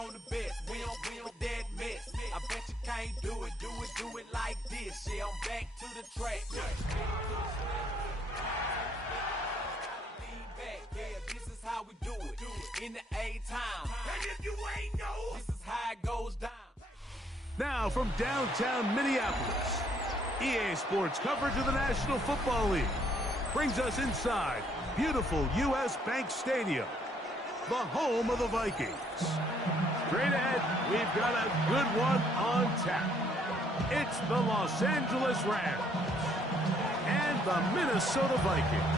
on the best. We don't that mess. I bet you can't do it like this. Yeah, I'm back to the track. Lean back, yeah, this is how we do it. In the A-time. And if you ain't know, this is how it goes down. Now from downtown Minneapolis, EA Sports coverage of the National Football League brings us inside beautiful U.S. Bank Stadium, the home of the Vikings. Straight ahead, we've got a good one on tap. It's the Los Angeles Rams and the Minnesota Vikings.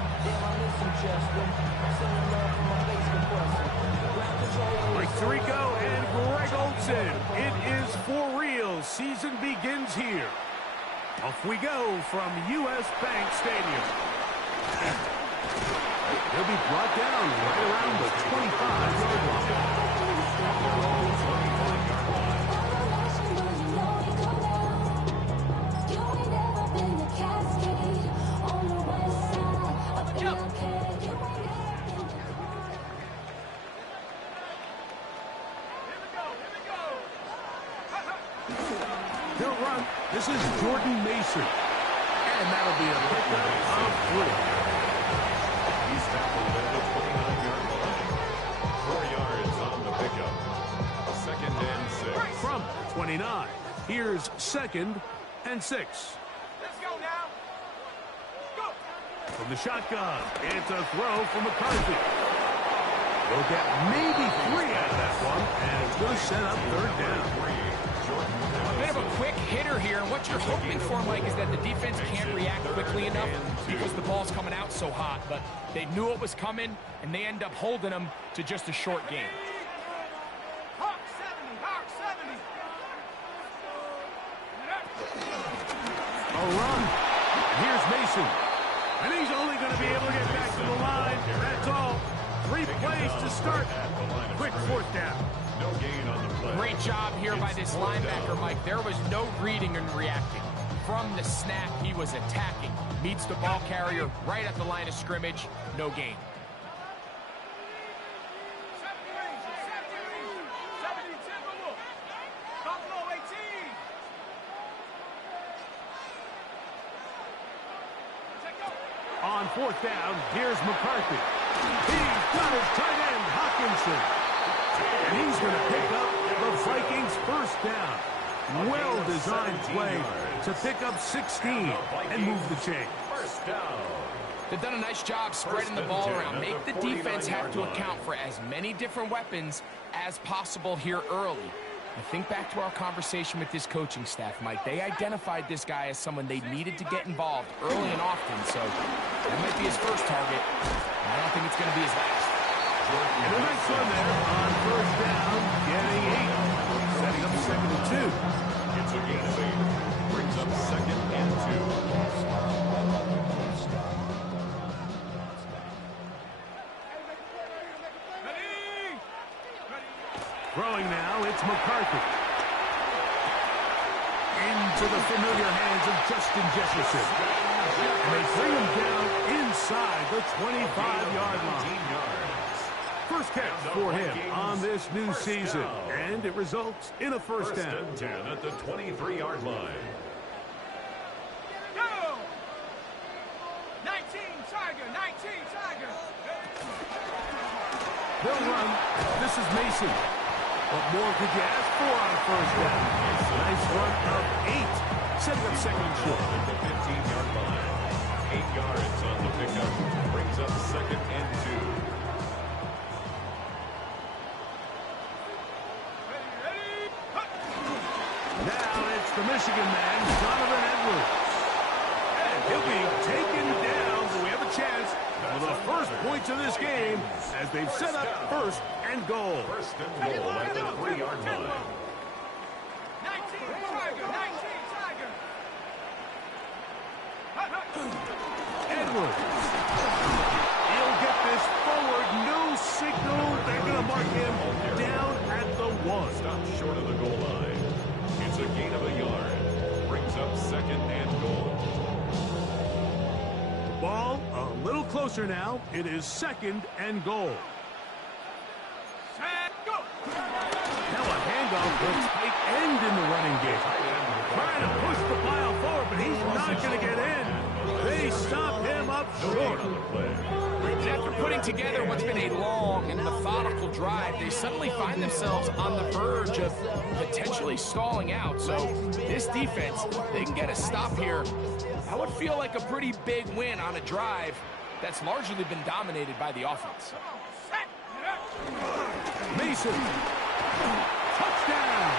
Mike Tirico and Greg Olsen. It is for real. Season begins here. Off we go from U.S. Bank Stadium. He'll be brought down right around the 25-yard line. He'll run. This is Jordan Mason. And that'll be a pickup of 3. He's tackled at the 29-yard line. 4 yards on the pickup. 2nd and 6. From 29, here's 2nd and 6. Let's go now. Go. From the shotgun, it's a throw from McCarthy. They'll get maybe 3 out of that one, and it's going to set up 3rd down. A bit of a quick hitter here, and what you're hoping for, Mike, is that the defense can't react quickly enough because the ball's coming out so hot. But they knew it was coming, and they end up holding them to just a short game. Hawk 70, Hawk 70. A run. Here's Mason. And he's only going to be able to get back to the line. That's all. 3 plays to start. Quick 4th down. No gain on the play. Great job here by this linebacker, Mike. There was no reading and reacting. From the snap, he was attacking. Meets the ball carrier right at the line of scrimmage. No gain. 70, Timberwolf. Buffalo 18. On 4th down, here's McCarthy. He's got his tight end, Hawkinson. And he's going to pick up the Vikings' 1st down. Well-designed play to pick up 16 and move the chain. 1st down. They've done a nice job spreading the ball around. Make the defense have to account for as many different weapons as possible here early. I think back to our conversation with this coaching staff, Mike. They identified this guy as someone they needed to get involved early and often, so that might be his first target. I don't think it's going to be his last. And a nice run there on 1st down, getting 8. Setting up 2nd and 2. It's a gain of 8. Brings up 2nd and 2. Throwing now, it's McCarthy. Into the familiar hands of Justin Jefferson. And they bring him down inside the 25-yard line. First catch for him on this new season, and it results in a 1st down. 1st and 10 at the 23-yard line. Go! 19, Tiger, 19, Tiger. They'll run. This is Mason. What more could you ask for on 1st down? Nice run of 8, setting up 2nd and short. At the 15-yard line. 8 yards on the pickup. Brings up 2nd and 2. Now it's the Michigan man, Donovan Edwards. And he'll be taken down, so we have a chance for the first points of this game as they've set up 1st and goal. 1st and goal at the 3-yard line. 19, Tiger, 19, Tiger. Edwards. He'll get this forward. No signal. They're going to mark him down at the 1. Stop short of the goal line. It's a gain of a yard. Brings up 2nd and goal. Ball a little closer now. It is 2nd and goal. Set, go. the tight end in the running game. Trying to push the pile forward, but he's not going to get in. They stop him up short. And after putting together what's been a long and methodical drive, they suddenly find themselves on the verge of potentially stalling out. So this defense, they can get a stop here. That would feel like a pretty big win on a drive that's largely been dominated by the offense. Mason. Touchdown.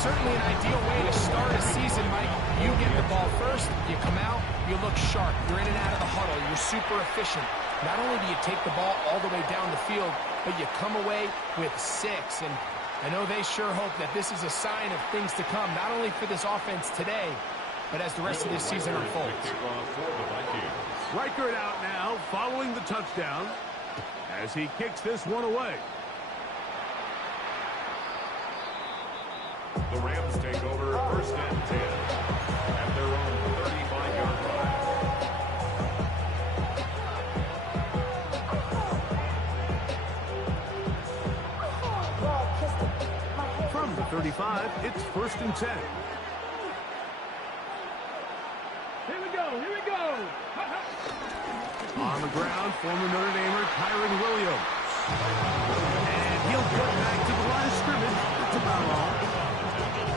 Certainly an ideal way to start a season, Mike. You get the ball first, you come out, you look sharp, you're in and out of the huddle, you're super efficient. Not only do you take the ball all the way down the field, but you come away with 6. And I know they sure hope that this is a sign of things to come, not only for this offense today, but as the rest of this season unfolds. Reichert out now, following the touchdown, as he kicks this one away. The Rams take over first and 10 at their own 35-yard line. From the 35, it's first and 10. Here we go. On the ground, former Notre Damer Kyron Williams. And he'll get back to the line of scrimmage. That's about all.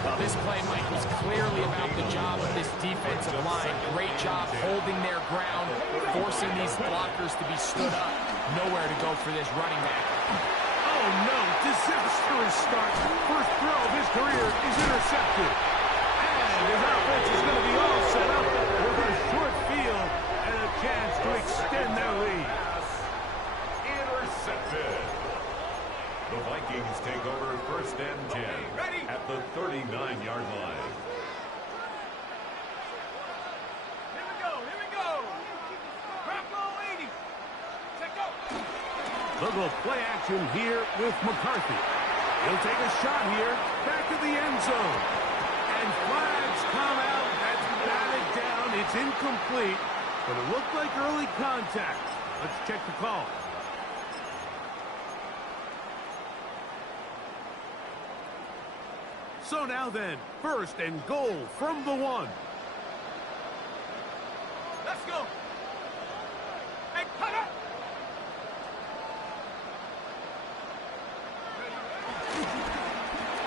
Well, this play, Mike, was clearly about the job of this defensive line. Great job holding their ground, forcing these blockers to be stood up. Nowhere to go for this running back. Oh, no. Disastrous start. First throw of his career is intercepted. And his offense is going to be all set up with a short field and a chance to extend their lead. Intercepted. The Vikings take over first and 10 at the 39-yard line. Here we go. Drop low 80. Take go. They'll go play action here with McCarthy. He'll take a shot here, back to the end zone. And flags come out. That's batted down. It's incomplete, but it looked like early contact. Let's check the call. So now then, first and goal from the 1. Let's go. Hey, cut up.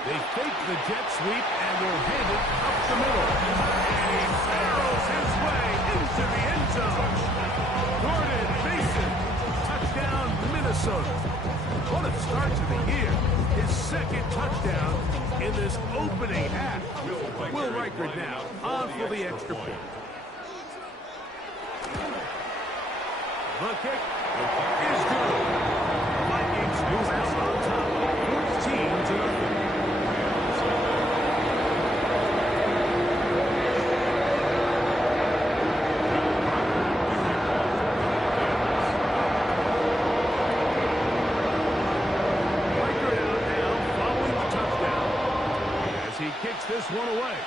They fake the jet sweep and will hand it up the middle. And he barrels his way into the end zone. Gordon Mason, touchdown Minnesota. What a start to the year. His second touchdown in this opening half. Will Reichert now on for the extra point. The kick is good. Vikings move out on top, 14-0. Kicks this one away.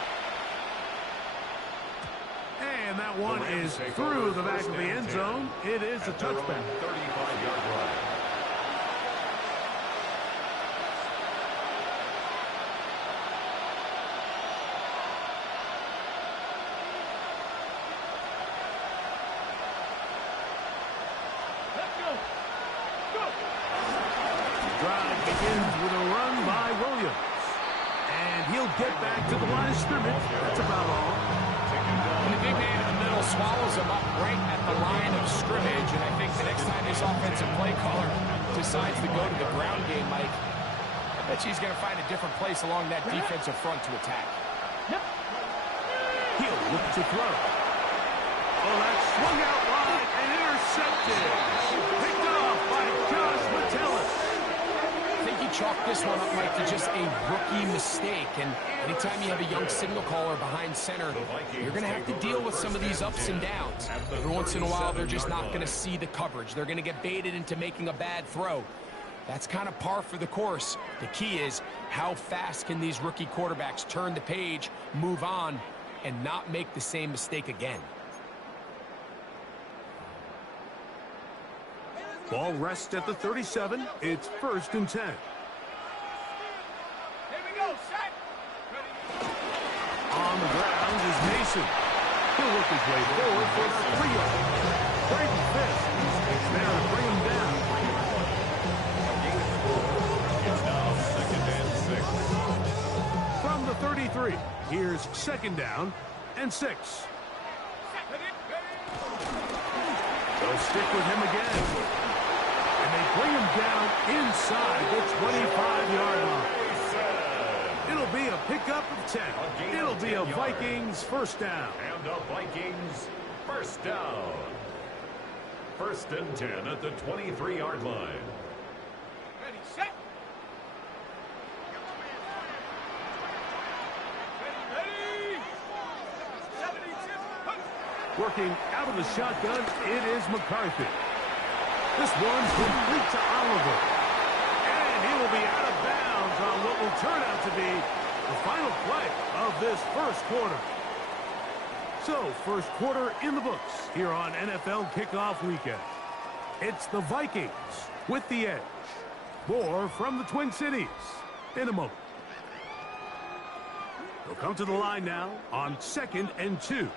And that one is through the back of the end zone. It is a touchback. 35-yard line. Let's go. Go. The drive begins with a run by Williams. And he'll get back to the line of scrimmage. That's about all. And the big man in the middle swallows him up right at the line of scrimmage. And I think the next time this offensive play caller decides to go to the ground game, Mike, I bet he's going to find a different place along that defensive front to attack. He'll look to throw. Oh, that's swung out wide and intercepted. Picked off by Josh Metellus. I think he chalked this one up, Mike, to just a rookie mistake. And anytime you have a young signal caller behind center, you're going to have to deal with some of these ups and downs. Every once in a while, they're just not going to see the coverage. They're going to get baited into making a bad throw. That's kind of par for the course. The key is how fast can these rookie quarterbacks turn the page, move on, and not make the same mistake again. Ball rests at the 37. It's 1st and 10. Here we go, set. On the ground is Mason. He'll work his way forward for the 3-yard. Braden Fisk is there to bring him down. It's now 2nd and 6. From the 33, here's 2nd down and 6. They'll stick with him again. And they bring him down inside the 25-yard line. It'll be a pickup of 10. It'll be a Vikings 1st down. And the Vikings 1st down. 1st and 10 at the 23-yard line. Ready, set. Ready. 72. Working out of the shotgun, it is McCarthy. This one's complete to Oliver. And he will be out of bounds on what will turn out to be the final play of this 1st quarter. So, 1st quarter in the books here on NFL Kickoff Weekend. It's the Vikings with the edge. More from the Twin Cities in a moment. They'll come to the line now on 2nd and 2.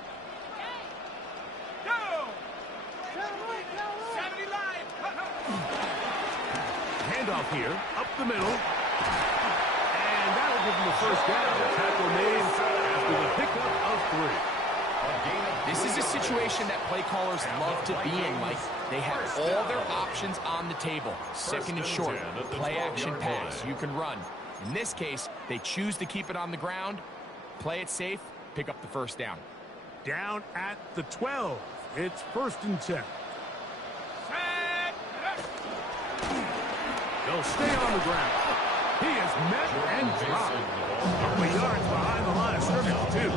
Go. 70 line. Handoff here, up the middle. And that'll give them the 1st down. Tackle made after the pickup of 3. This is a situation that play callers love to be in, Mike. They have all their options on the table. 2nd and short, play action pass, you can run. In this case, they choose to keep it on the ground, play it safe, pick up the 1st down. Down at the 12. It's 1st and 10. Set. They'll stay on the ground. He is met and dropped. A couple of yards behind the line of scrimmage, too.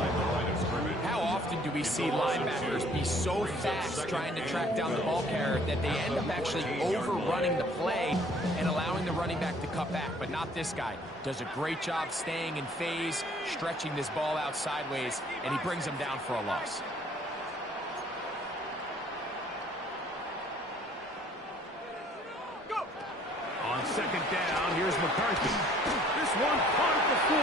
How often do we see linebackers be so fast trying to track down the ball carrier that they end up actually overrunning the play and allowing the running back to cut back? But not this guy. Does a great job staying in phase, stretching this ball out sideways, and he brings him down for a loss. On 2nd down, here's McCarthy. This one caught at the 4.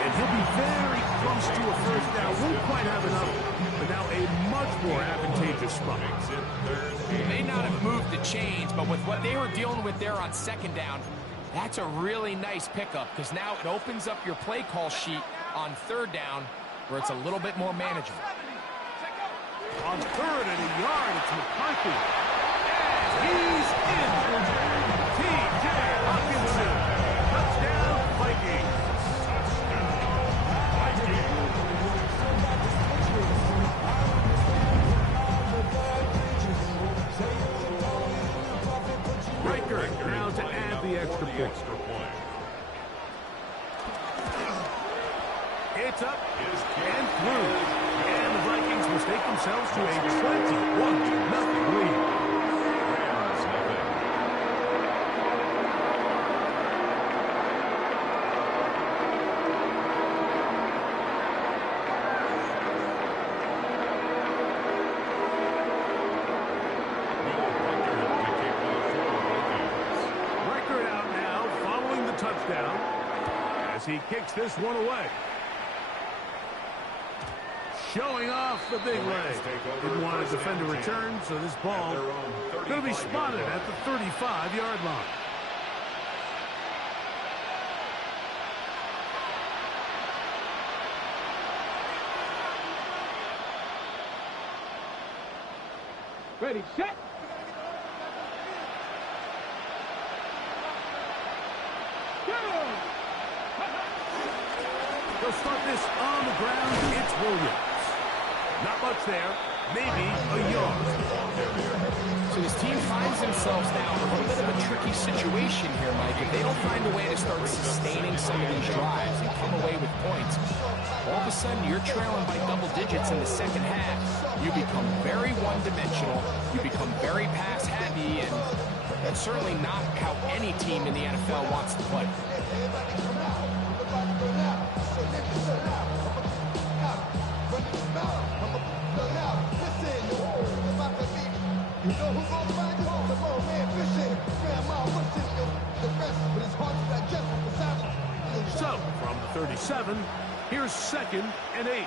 And he'll be very close to a 1st down. Won't quite have enough, but now a much more advantageous spot. They may not have moved the chains, but with what they were dealing with there on 2nd down, that's a really nice pickup because now it opens up your play call sheet on 3rd down where it's a little bit more manageable. On 3rd and a yard, it's McCarthy. And he's in. T.J. Hawkinson. Touchdown, Vikings. Riker now to add the extra point. It's up and through. And the Vikings mistake themselves to a 21-0 lead. As he kicks this one away. Showing off the big leg. Didn't want to defend a return, so this ball going to be spotted at the 35-yard line. Ready, set. They'll start this on the ground. It's Williams. Not much there. Maybe a yard. So his team finds themselves now in a little bit of a tricky situation here, Mike. If they don't find a way to start sustaining some of these drives and come away with points, all of a sudden you're trailing by double digits in the 2nd half. You become very one-dimensional. You become very pass-heavy, and that's certainly not how any team in the NFL wants to play. 7. Here's 2nd and 8.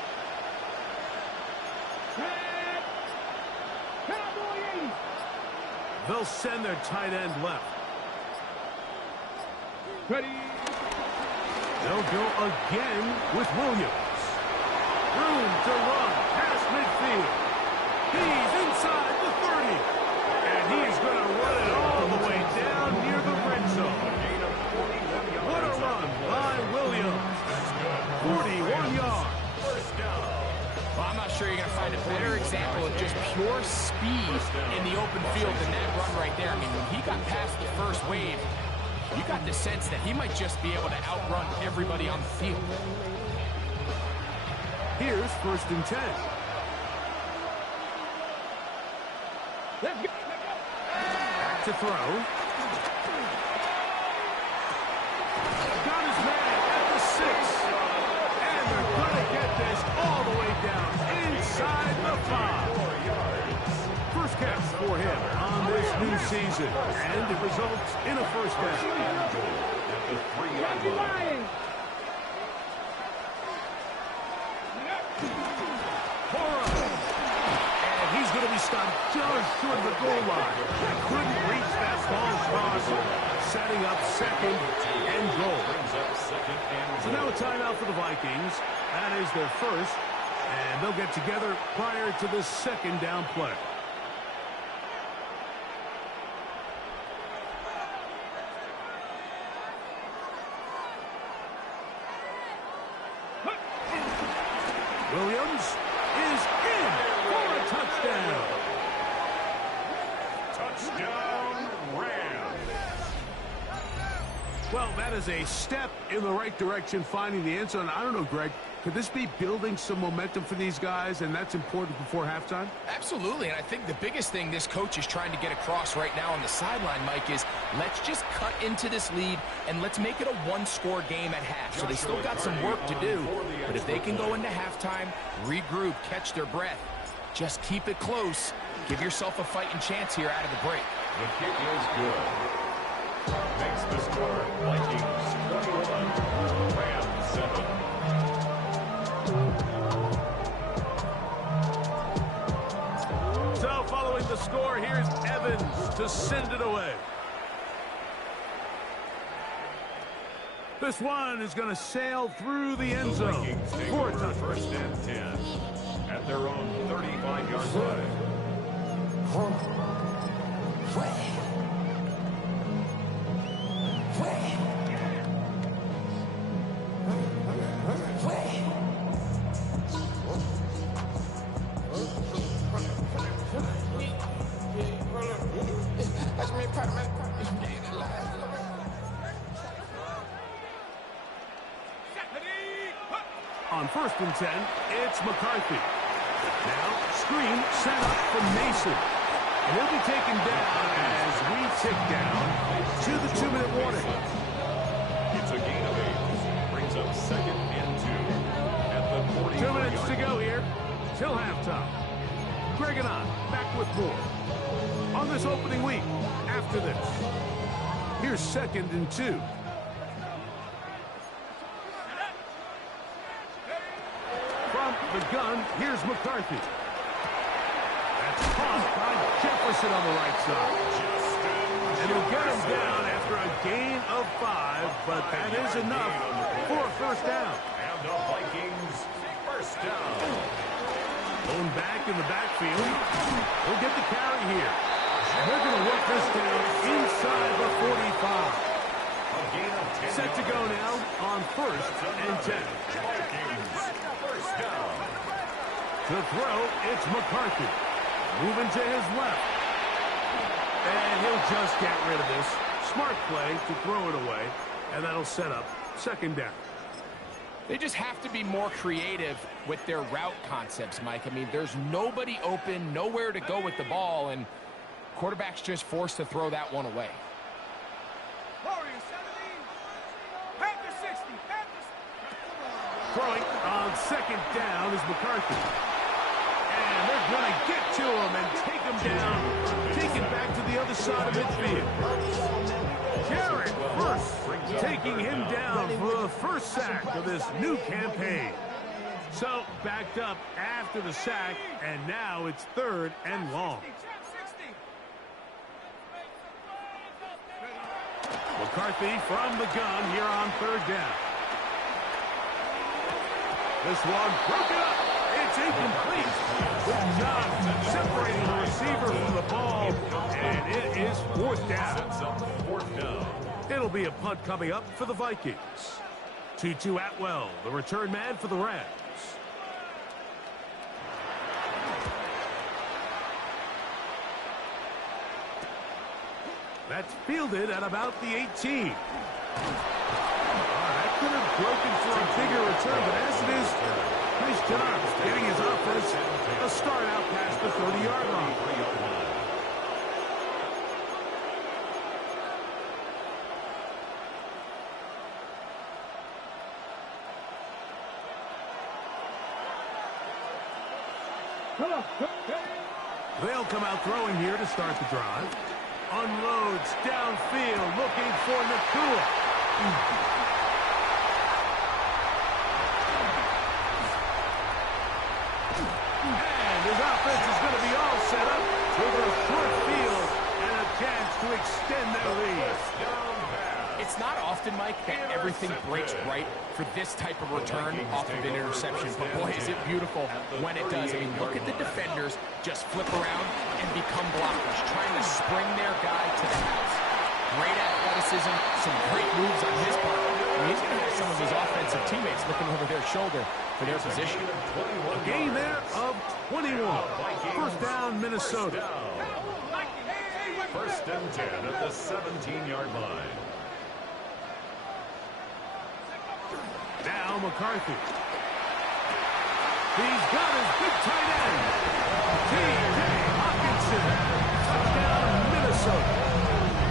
They'll send their tight end left. Ready. They'll go again with Williams. Room to run past midfield. He's inside the 30. And he's going to run it all the way down near the red zone. What a run by Williams. 41 yards. Well, I'm not sure you're going to find a better example of just pure speed in the open field than that run right there. I mean, when he got past the first wave, you got the sense that he might just be able to outrun everybody on the field. Here's 1st and 10. Back to throw. Got his man at the 6. And they're going to get this all the way down inside the 5. First catch for him on this new season. And it results in a first down. At the 3-yard line. And he's going to be stopped just short of the goal line. Couldn't reach that long cross, setting up 2nd and goal. So now a timeout for the Vikings. That is their first, and they'll get together prior to the 2nd down play. Williams is in for a touchdown. Touchdown, Rams. Well, that is a step in the right direction, finding the end zone. I don't know, Greg, could this be building some momentum for these guys, and that's important before halftime? Absolutely, and I think the biggest thing this coach is trying to get across right now on the sideline, Mike, is let's just cut into this lead and let's make it a one-score game at half. So they still got some work to do, but if they can go into halftime, regroup, catch their breath, just keep it close, give yourself a fighting chance here out of the break. The kick is good. Makes the score Vikings 21, Rams 7. So following the score, here's Evans to send it away. This one is going to sail through the end zone. Vikings take For a over touchdown. 1st and 10 at their own 35-yard line. On 1st and 10, it's McCarthy. Now, screen set up from Mason. And he'll be taken down as we tick down to the 2-minute warning. It's a gain of 8. Brings up 2nd and 2 at the 40. 2 minutes to go here till halftime. Greg and I back with more on this opening week after this. Here's 2nd and 2. From the gun, here's McCarthy. That's caught by Jefferson on the right side. And he'll get him down after a gain of 5, but that is enough for a first down. And the Vikings first down. Going back in the backfield. He'll get the carry here. And they're going to work this down inside the 45. A gain of 10. Set to go now on 1st and 10. Vikings first down. To throw, it's McCarthy. Moving to his left. And he'll just get rid of this. Smart play to throw it away. And that'll set up 2nd down. They just have to be more creative with their route concepts, Mike. I mean, there's nobody open, nowhere to go with the ball, and quarterback's just forced to throw that one away. Warriors 70. Panthers 60. Panthers. Throwing on 2nd down is McCarthy. And they're going to get to him and take him down. Take it back to the other side of midfield. Jared first taking him down for the first sack of this new campaign. So backed up after the sack, and now it's 3rd and long. McCarthy from the gun here on 3rd down. This one broken up. It's incomplete. Good job separating the receiver from the ball, and it is 4th down. It'll be a punt coming up for the Vikings. 2-2 Atwell, the return man for the Rams. That's fielded at about the 18. That could have broken for a bigger return, but as it is, nice job getting his offense a start out past the 30-yard line. They'll come out throwing here to start the drive. Unloads downfield, looking for Nakua. And his offense is going to be all set up with a short field and a chance to extend their lead. It's not often, Mike, that everything breaks right for this type of return off of an interception. But, boy, is it beautiful when it does. I mean, look at the defenders just flip around and become blockers, trying to spring their guy to the house. Great athleticism, some great moves on his part. I mean, he's going to have some of his offensive teammates looking over their shoulder for their position. A gain there of 21. 1st down, Minnesota. 1st and 10 at the 17-yard line. Now McCarthy. He's got his big tight end. T.J. Hawkinson. Touchdown, Minnesota.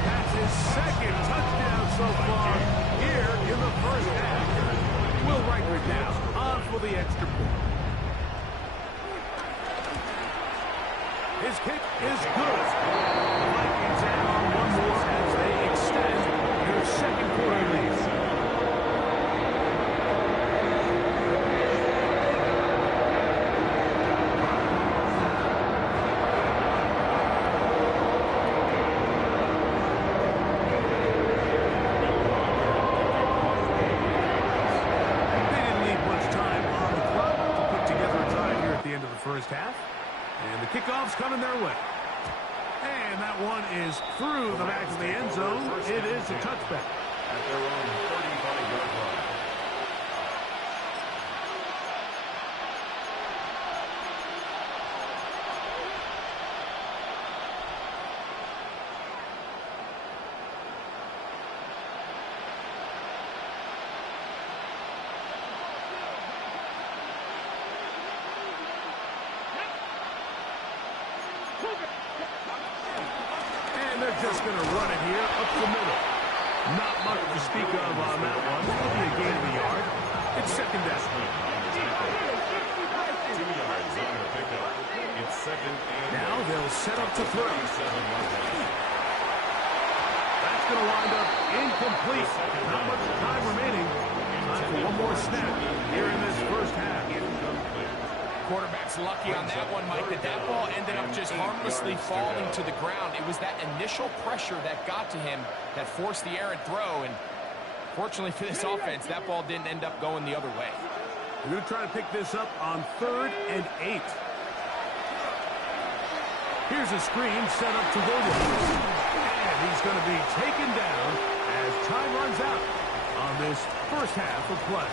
That's his 2nd touchdown so far here in the 1st half. Will Riker now on for the extra point. His kick is good. The Vikings add on one more as they extend their 2nd quarter lead. Kickoff's coming their way. And that one is through the back of the end zone. It is a touchback. At their own 35-yard line. They're just going to run it here up the middle. Not much to speak of on that one. It'll be a gain of a yard. It's 2nd down. 2 yards on the pickup. It's 2nd and now they'll set up to throw. 37-yard line. That's going to wind up incomplete. Not much time remaining. Time for one more snap here in this 1st half. Quarterback's lucky on that one, Mike, that ball ended up just harmlessly falling to the ground. It was that initial pressure that got to him that forced the errant throw, and fortunately for this offense, that ball didn't end up going the other way. We're going to try to pick this up on 3rd and 8. Here's a screen set up to Williams. And he's going to be taken down as time runs out on this 1st half of play.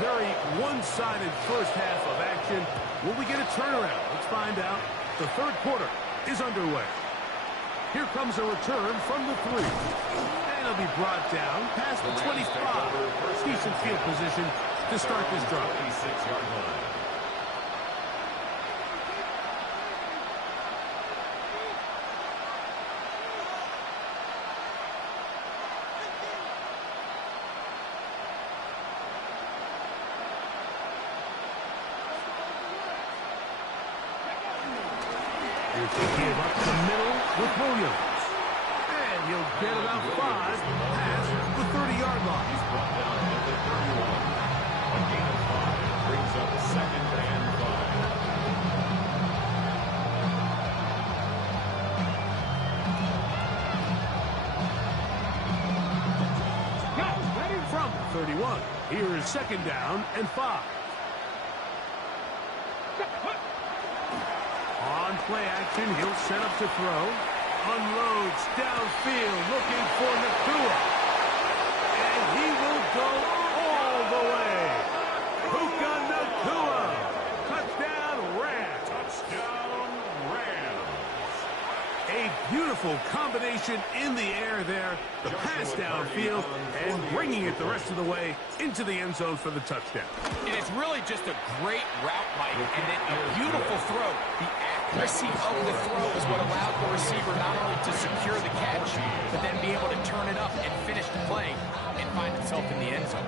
Very one-sided 1st half of action. Will we get a turnaround? Let's find out. The 3rd quarter is underway. Here comes a return from the 3. And it'll be brought down past the 25. Decent field position to start this drive. 26-yard line. Here's the give up the middle with Williams. And he'll get about 5 past the 30-yard line. He's brought down at the 31. A gain of 5 brings up 2nd and 5. From 31, here is 2nd down and 5. On play action, he'll set up to throw. Unloads downfield, looking for Nakua. And he will go all the way. Puka Nakua. Touchdown, Rams. Touchdown, Rams. A beautiful combination in the air there. The pass downfield and bringing it the rest of the way into the end zone for the touchdown. And it's really just a great route, Mike, and then a beautiful throw. The accuracy of the throw is what allowed the receiver not only to secure the catch, but then be able to turn it up and finish the play and find himself in the end zone.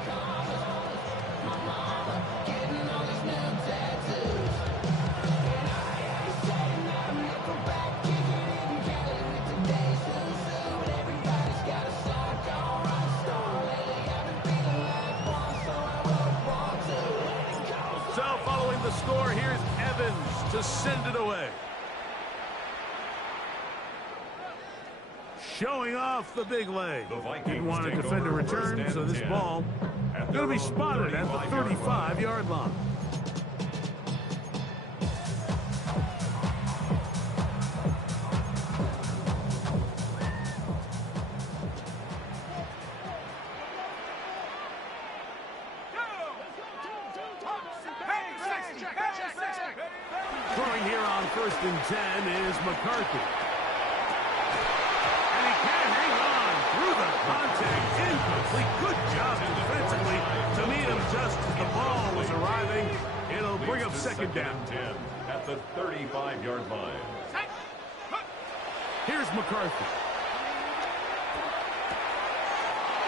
The score, here's Evans to send it away. Showing off the big leg. Didn't want to defend a return, so this ball going to be spotted at the 35-yard line. Throwing here on 1st and 10 is McCarthy. And he can't hang on through the contact. Incomplete. Good job defensively to meet him just as the ball was arriving. It'll bring up 2nd down. 10 at the 35-yard line. Here's McCarthy.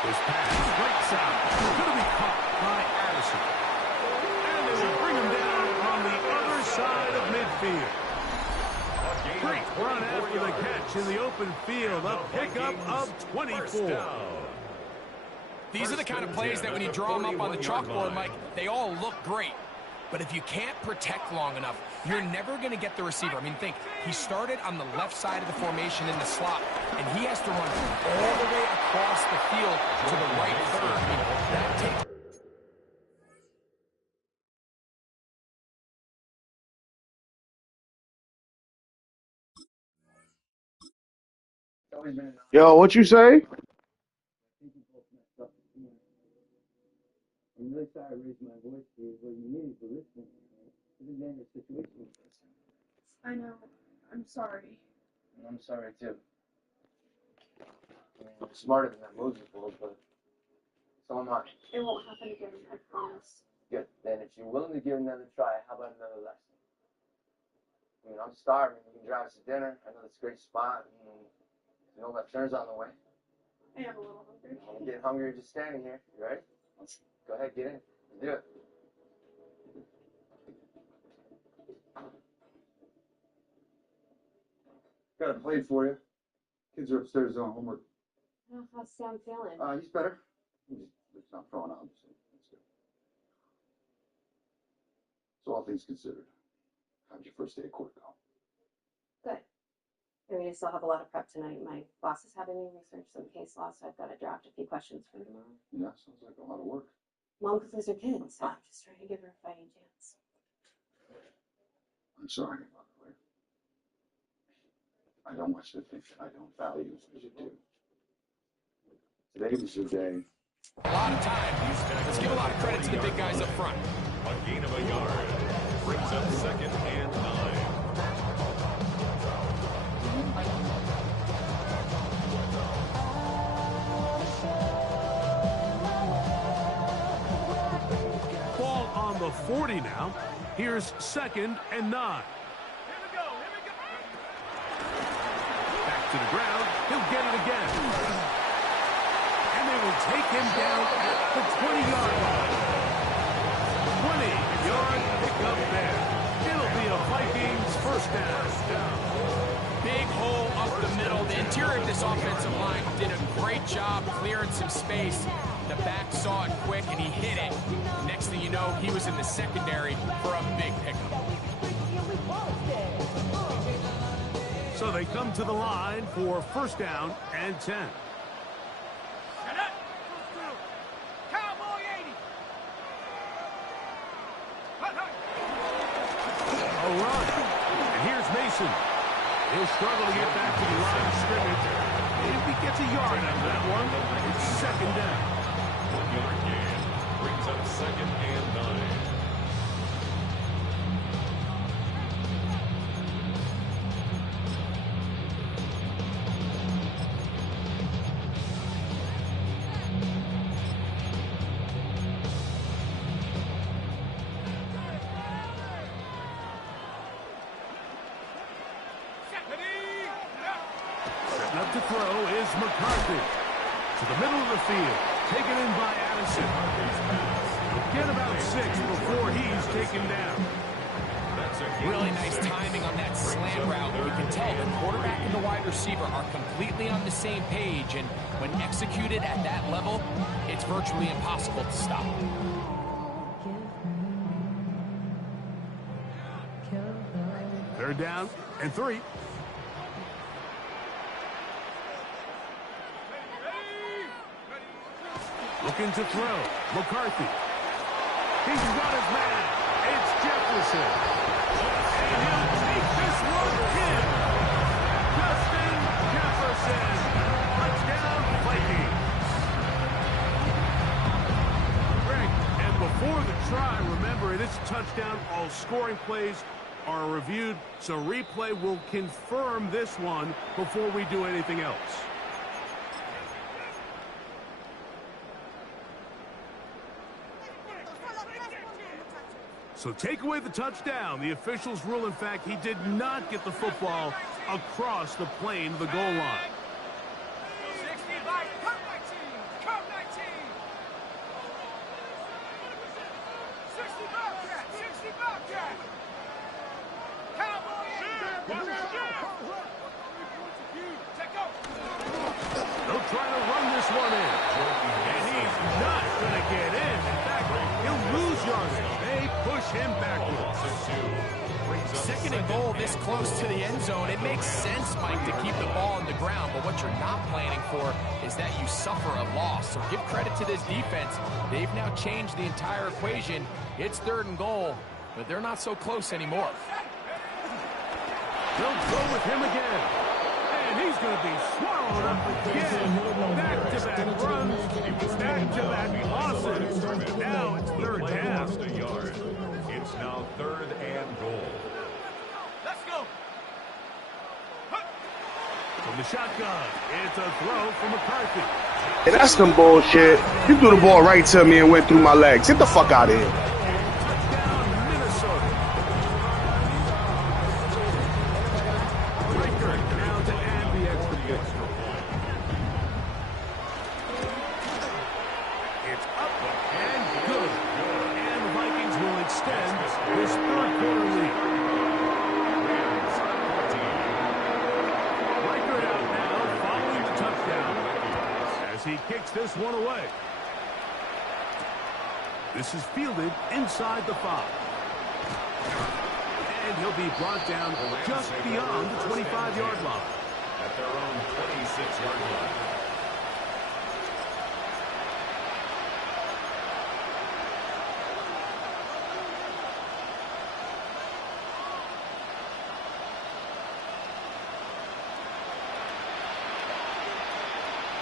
This pass right side. Going to be caught by Addison. And they will bring him down on the other side of midfield. Great run after the catch in the open field. A pickup of 24. These are the kind of plays that when you draw them up on the chalkboard, Mike, they all look great. But if you can't protect long enough, you're never going to get the receiver. I mean, think, he started on the left side of the formation in the slot, and he has to run all the way across the field to the right third. I mean, that takes... Yo, what you say? I'm really sorry I raised my voice to you, but you needed to listen. This is a dangerous situation. I know. I'm sorry. I'm sorry too. I mean, I'm smarter than that movie fool, but so am I. It won't happen again, I promise. Good. Then if you're willing to give another try, how about another lesson? I mean, I'm starving. You can drive us to dinner. I know it's a great spot. And you know left turns on the way. I am a little hungry. I'm getting hungry just standing here. You ready? Go ahead, get in. Let's do it. Got a plate for you. Kids are upstairs doing homework. How's Sam feeling? He's better. He's not throwing up, so that's good. So all things considered, how'd your first day of court go? Good. I mean, I still have a lot of prep tonight. My boss is having me research some case law, so I've got to draft a few questions for tomorrow. Yeah, sounds like a lot of work. Mom could lose her kids, so I'm just trying to give her a fighting chance. I'm sorry, by the way. I don't want you to think that I don't value as much as you do. Today was your day. A lot of time. Let's give a lot of credit to the big guys up front. A gain of a yard brings up 2nd and 9. Ball on the 40 now. Here's 2nd and 9. Here we go. Back to the ground. He'll get it again. And they will take him down at the 20-yard line. 20-yard pickup there. It'll be a Vikings 1st first down. Big hole up the middle. The interior of this offensive line did a great job clearing some space. The back saw it quick, and he hit it. Next thing you know, he was in the secondary for a big pickup. So they come to the line for first down and 10. Cowboy 80. A run. And here's Mason. He'll struggle to get back to the line of scrimmage. If he gets a yard out of that one, it's second down. 1 yard gain brings up second and 9. Setting up to throw is McCarthy. To the middle of the field. Taken in by Addison. He'll get about 6 before he's taken down. Really nice timing on that slant route. You can tell the quarterback and the wide receiver are completely on the same page, and when executed at that level, it's virtually impossible to stop. Third down and 3. Looking to throw. McCarthy. He's got his man. It's Jefferson. And he'll take this one in. Justin Jefferson. Touchdown, Vikings. Greg, and before the try, remember it is a touchdown. All scoring plays are reviewed, so replay will confirm this one before we do anything else. So take away the touchdown. The officials rule, in fact, he did not get the football across the plane to the goal line. 60 by Cup 19. Cup 19. 60 Bobcat. 60 Bobcat. Cowboy 80. Take off. They'll try to run this one in. And he's not going to get in. In fact, he'll lose yardage. They push him backwards. Second and goal this close to the end zone. It makes sense, Mike, to keep the ball on the ground, but what you're not planning for is that you suffer a loss. So give credit to this defense. They've now changed the entire equation. It's third and goal, but they're not so close anymore. They'll go with him again. And he's going to be swallowed up again. Back-to-back runs, back-to-back losses. Now it's third down. It's now third and goal. Let's go. From the shotgun, it's a throw from McCarthy. Hey, that's some bullshit. You threw the ball right to me and went through my legs. Get the fuck out of here. Touchdown, Minnesota. Riker now to add the extra point. It's up and good. And the Vikings will extend this third quarter lead. Riker out now following the touchdown as he kicks this one away. This is fielded inside the 5. And he'll be brought down just beyond the 25-yard line. At their own 26-yard line.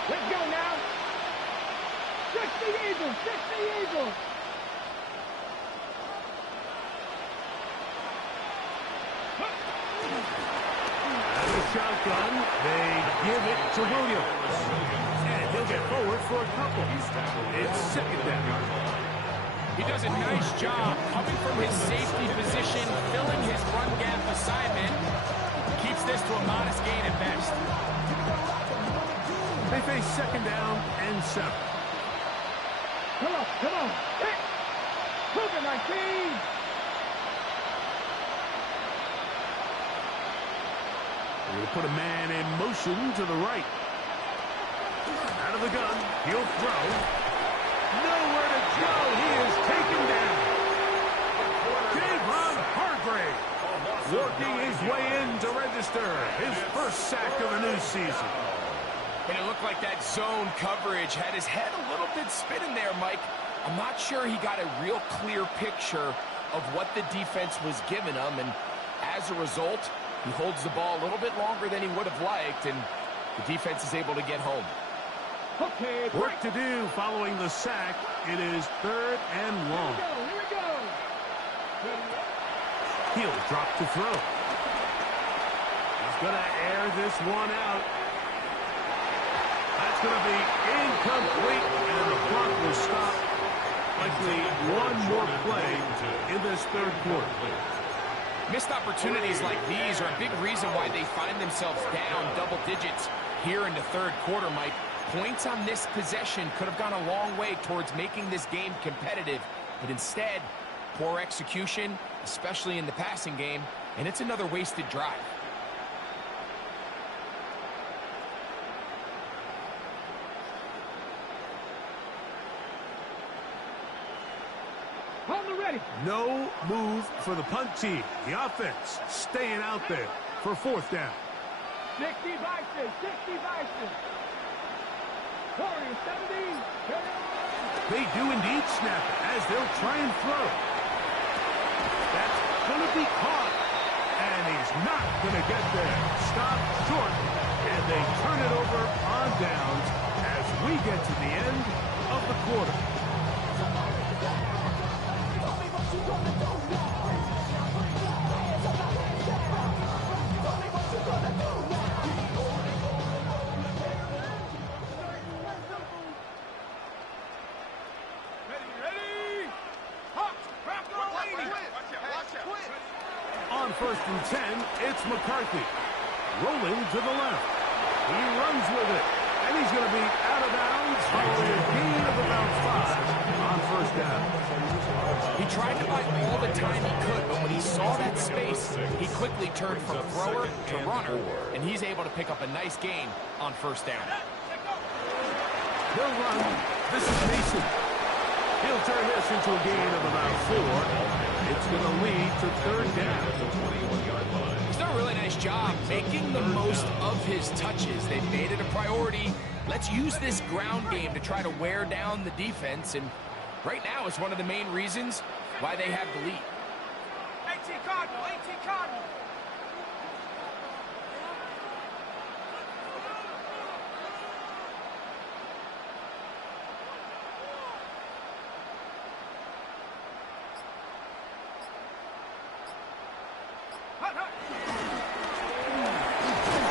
Let's go now. 60 Eagles. 60 Eagles. Out of the shotgun, they give it to Williams. And he'll get forward for a couple. It's second down. He does a nice job coming from his safety position, filling his run gap assignment. Keeps this to a modest gain at best. They face second down and 7. Come on, come on. Hit. Move it, 19. He'll put a man in motion to the right. Out of the gun. He'll throw. Nowhere to go. He is taken down. Javon Hargrave working his way in to register his first sack of the new season. And it looked like that zone coverage had his head a little bit spinning there, Mike. I'm not sure he got a real clear picture of what the defense was giving him, and as a result, he holds the ball a little bit longer than he would have liked, and the defense is able to get home. Okay, work to do following the sack. It is 3rd and long. Here we go. He'll drop to throw. He's going to air this one out. That's going to be incomplete, and the clock will stop. Likely one more play in this 3rd quarter. Missed opportunities like these are a big reason why they find themselves down double digits here in the 3rd quarter, Mike. Points on this possession could have gone a long way towards making this game competitive, but instead, poor execution, especially in the passing game, and it's another wasted drive. On the ready. No move for the punt team. The offense staying out there for 4th down. 60 Viking. 60 Viking. Warriors 17. They do indeed snap it as they'll try and throw. That's going to be caught, and he's not going to get there. Stop short, and they turn it over on downs as we get to the end of the quarter. On 1st and 10, it's McCarthy. Rolling to the left. He runs with it. And he's going to be out of bounds following a gain of about 5 on 1st down. He tried to buy all the time he could, but when he saw that space, he quickly turned from thrower to runner, and he's able to pick up a nice gain on 1st down. They'll run. This is Mason. He'll turn this into a gain of about 4. It's going to lead to 3rd down. He's done a really nice job making the most of his touches. They've made it a priority. Let's use this ground game to try to wear down the defense, and right now it's one of the main reasons why they have the lead. 18 Cardinal. 18 Cardinal.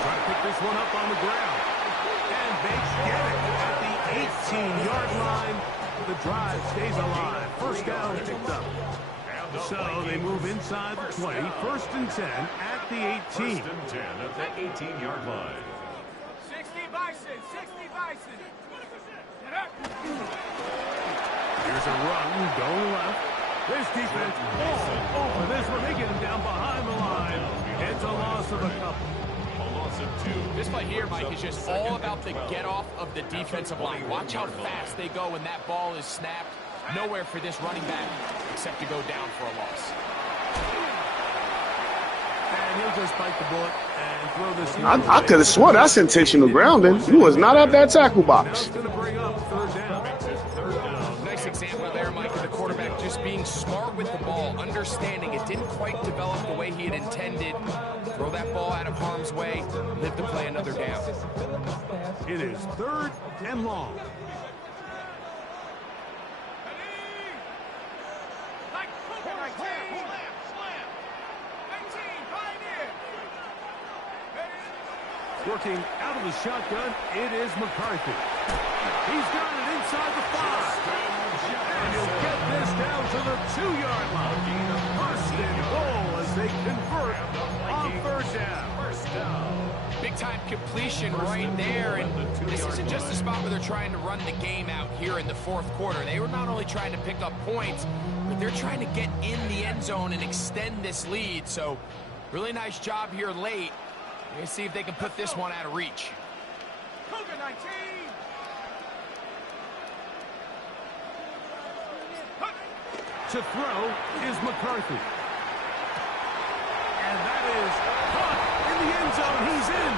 Try to pick this one up on the ground. And they get it at the 18-yard line. The drive stays alive. 1st down picked up. So they move inside the 20. 1st and 10 at the 18. 1st and 10 at the 18-yard line. 60 Bison. 60 Bison. Here's a run going left. This defense all over this one. They get him down behind the line. It's a loss of a couple. A loss of 2. This play here, Mike, is just all about the get-off of the defensive line. Watch how fast they go when that ball is snapped. Nowhere for this running back except to go down for a loss. And he'll just bite the bullet and throw this. I could have sworn that's intentional grounding. He was not at that tackle box. Going to bring up 3rd down. Nice example there, Mike, of the quarterback just being smart with the ball, understanding it didn't quite develop the way he had intended. Throw that ball out of harm's way, live to play another down. It is 3rd and long. Working out of the shotgun, it is McCarthy. He's got it inside the 5. And he'll get this down to the 2-yard line. 1st and goal as they convert on 3rd down. Big-time completion right there, and this isn't just a spot where they're trying to run the game out here in the 4th quarter. They were not only trying to pick up points, but they're trying to get in the end zone and extend this lead. So really nice job here late. Let's see if they can put this one out of reach. Cougar 19. To throw is McCarthy. And that is caught in the end zone. He's in.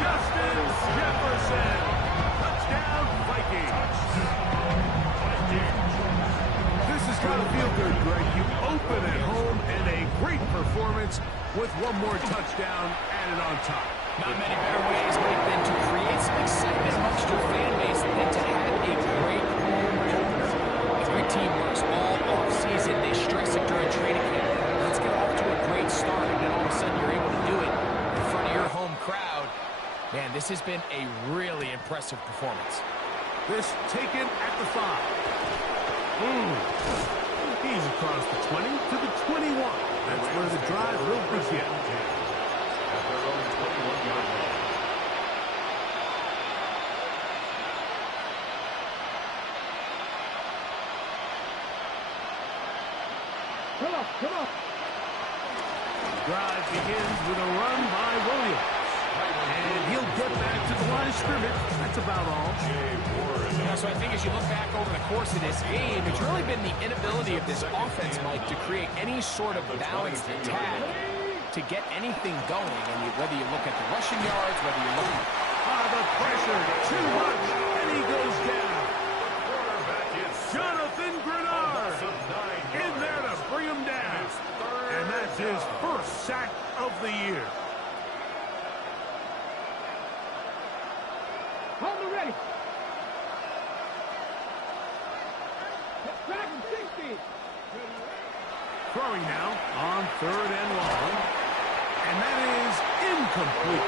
Justin Jefferson. Touchdown, Vikings. This has got to feel good, Greg. You open at home and a great performance with one more touchdown added on top. Not many better ways, Mike, than to create some excitement amongst your fan base than to have a great home opener. Every team works all off-season. They stress it during training camp. Let's get off to a great start, and then all of a sudden you're able to do it in front of your home crowd. Man, this has been a really impressive performance. This taken at the 5. He's across the 20 to the 21. That's where the drive will begin. At their own 21-yard line. Come on. The drive begins with a run by Williams. And he'll get back to the line of scrimmage. That's about all. Yeah, so I think as you look back over the course of this game, it's really been the inability of this offense, Mike, to create any sort of balanced attack to get anything going. And whether you look at the rushing yards, whether you look at the pressure, too much, and he goes down. Jonathan Grenard in there to bring him down. And that's his first sack of the year. Hold it ready. Back and 60. Throwing now on 3rd and long. And that is incomplete.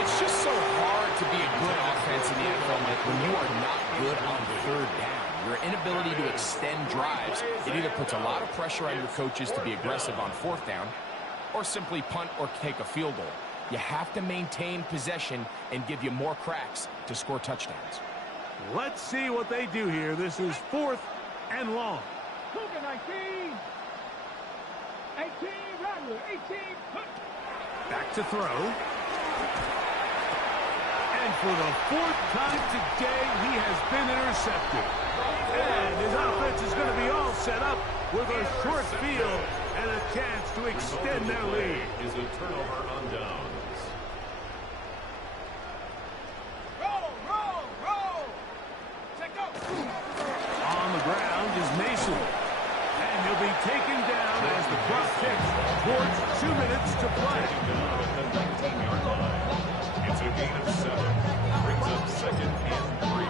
It's just so hard to be a good offense in the NFL, Mike, when you are not good on 3rd down. Your inability to extend drives, it either puts a lot of pressure on your coaches to be aggressive on 4th down or simply punt or take a field goal. You have to maintain possession and give you more cracks to score touchdowns. Let's see what they do here. This is 4th and long. Cougar 19. 18, Rattler, 18, put. Back to throw. And for the 4th time today, he has been intercepted. And his offense is going to be all set up with a short field and a chance to extend their lead. Is a turnover on downs. Roll. Check go. On the ground is Mason. And he'll be taken down as the clock ticks towards 2 minutes to play. Down at the 19-yard line. It's a gain of 7. Brings up 2nd and 3.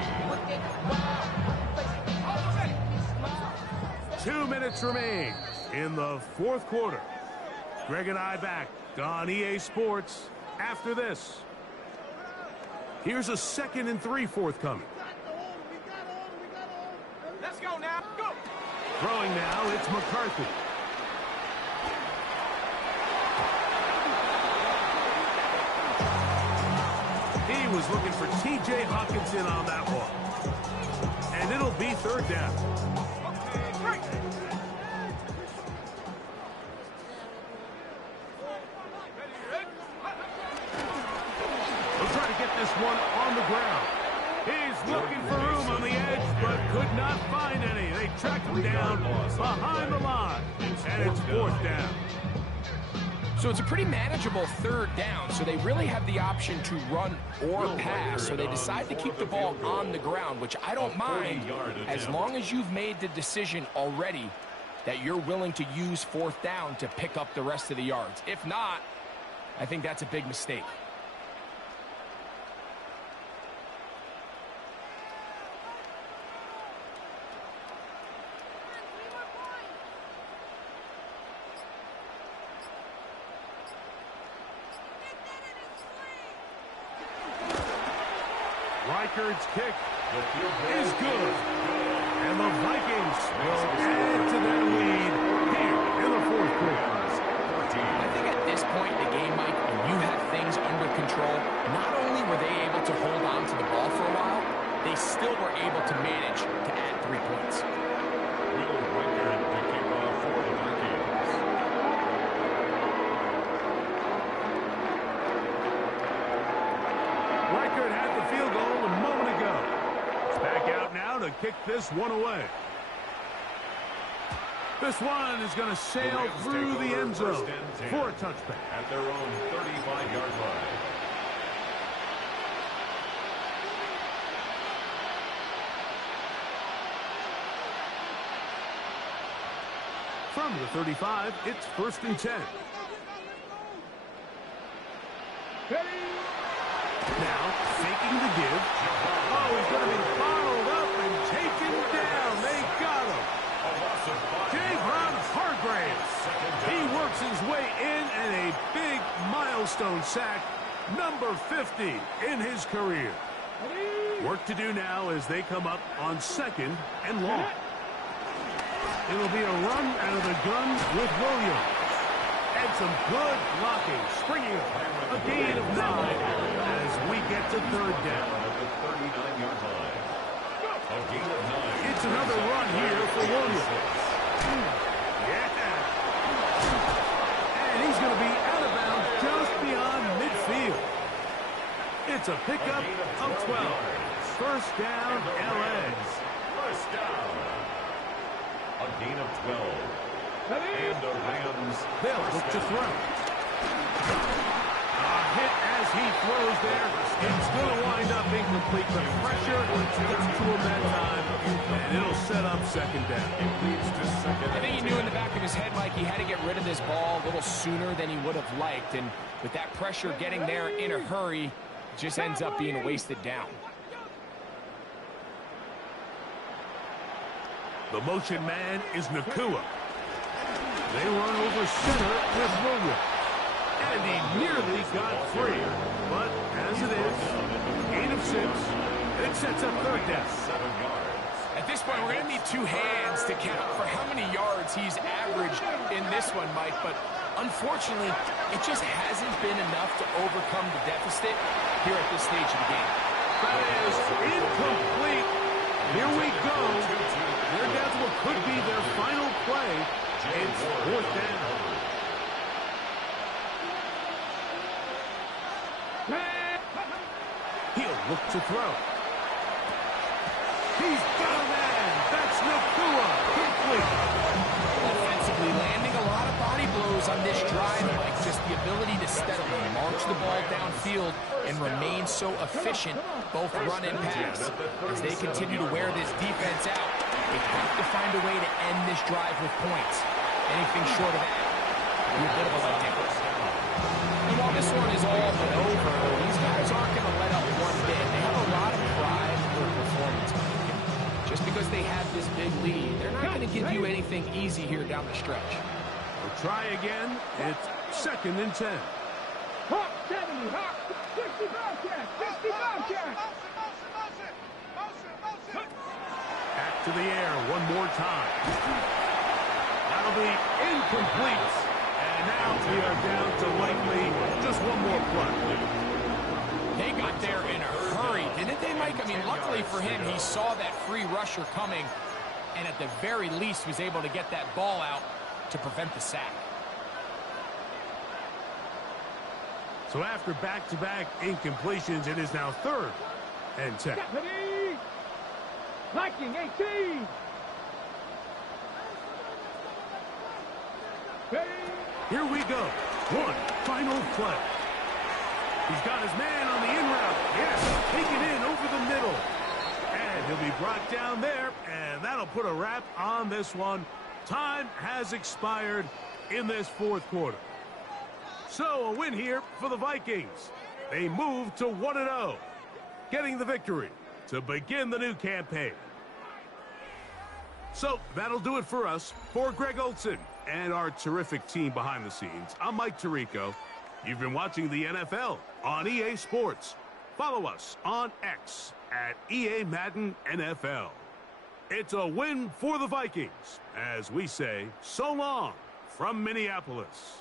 2 minutes remain in the 4th quarter. Greg and I back on EA Sports after this. Here's a 2nd and 3 forthcoming. Let's go now. Go. Throwing now, it's McCarthy. He was looking for T.J. Hawkinson on that one. And it'll be 3rd down. He'll try to get this one on the ground. He's looking for room on the edge, but could not find any. They tracked him down behind the line, and it's 4th down. So it's a pretty manageable 3rd down, so they really have the option to run or pass. So they decide to keep the ball on the ground, which I don't mind as long as you've made the decision already that you're willing to use 4th down to pick up the rest of the yards. If not, I think that's a big mistake. Reichard's kick is good. And the Vikings will add to their lead here in the 4th quarter. I think at this point in the game, Mike, when you have things under control, not only were they able to hold on to the ball for a while, they still were able to manage to add 3 points. Will Reichard to kick off for the Vikings. kick this one away. This one is going to sail through the end zone for a touchback. At their own 35-yard line. From the 35, it's 1st and 10. Now, faking the give. Oh, he's going to be bottled up and taken down. They got him. Javon Hargrave. He works his way in and a big milestone sack, number 50 in his career. Work to do now as they come up on 2nd and long. It'll be a run out of the gun with Williams. And some good blocking, springing up. A gain of 9 as we get to 3rd down. At the 39-yard line. A gain of 9. It's another run here for Williams. Yeah. And he's going to be out of bounds just beyond midfield. It's a pickup of 12. 1st down, LA. First down. A gain of 12. And the Rams. They'll look to throw. A hit as he throws there. It's going to wind up incomplete. The pressure gets to him that time, and it'll set up 2nd down. It leads to 2nd. I think he knew in the back of his head, Mike, he had to get rid of this ball a little sooner than he would have liked. And with that pressure getting there in a hurry, it just ends up being a wasted down. The motion man is Nakua. They run over center with Williams. And he nearly got free. But as it is, gain of 6. It sets up 3rd down. 7 yards. At this point, we're going to need 2 hands to count for how many yards he's averaged in this one, Mike. But unfortunately, it just hasn't been enough to overcome the deficit here at this stage of the game. That is incomplete. Here we go. They're down to what could be their final play. It's 4th down. He'll look to throw. He's got a man. That's Nakua. Complete. Offensively, landing a lot of body blows on this drive, Mike. Just the ability to steadily march the ball downfield and remain so efficient, both run and pass. As they continue to wear this defense out, they have to find a way to end this drive with points. Anything short of that will be a bit of a letdown. And while this one is all but over, these guys aren't going to let up one bit. They have a lot of pride in their performance. Just because they have this big lead, they're not going to give you anything easy here down the stretch. We'll try again. It's 2nd and 10. Hawk 70, Hawk 60 Bobcat, 60 Bobcat. Back to the air one more time. That'll be incomplete. And now we are down to likely just one more play. They got there in a hurry, didn't they, Mike? I mean, luckily for him, he saw that free rusher coming, and at the very least was able to get that ball out to prevent the sack. So after back-to-back incompletions, it is now 3rd and 10. Viking 18. Here we go. One final play. He's got his man on the in route. Yes, taken in over the middle. And he'll be brought down there, and that'll put a wrap on this one. Time has expired in this 4th quarter. So a win here for the Vikings. They move to 1-0, getting the victory to begin the new campaign. So that'll do it for us. For Greg Olson and our terrific team behind the scenes, I'm Mike Tirico. You've been watching the NFL on EA Sports. Follow us on X at EA Madden NFL. It's a win for the Vikings as we say so long from Minneapolis.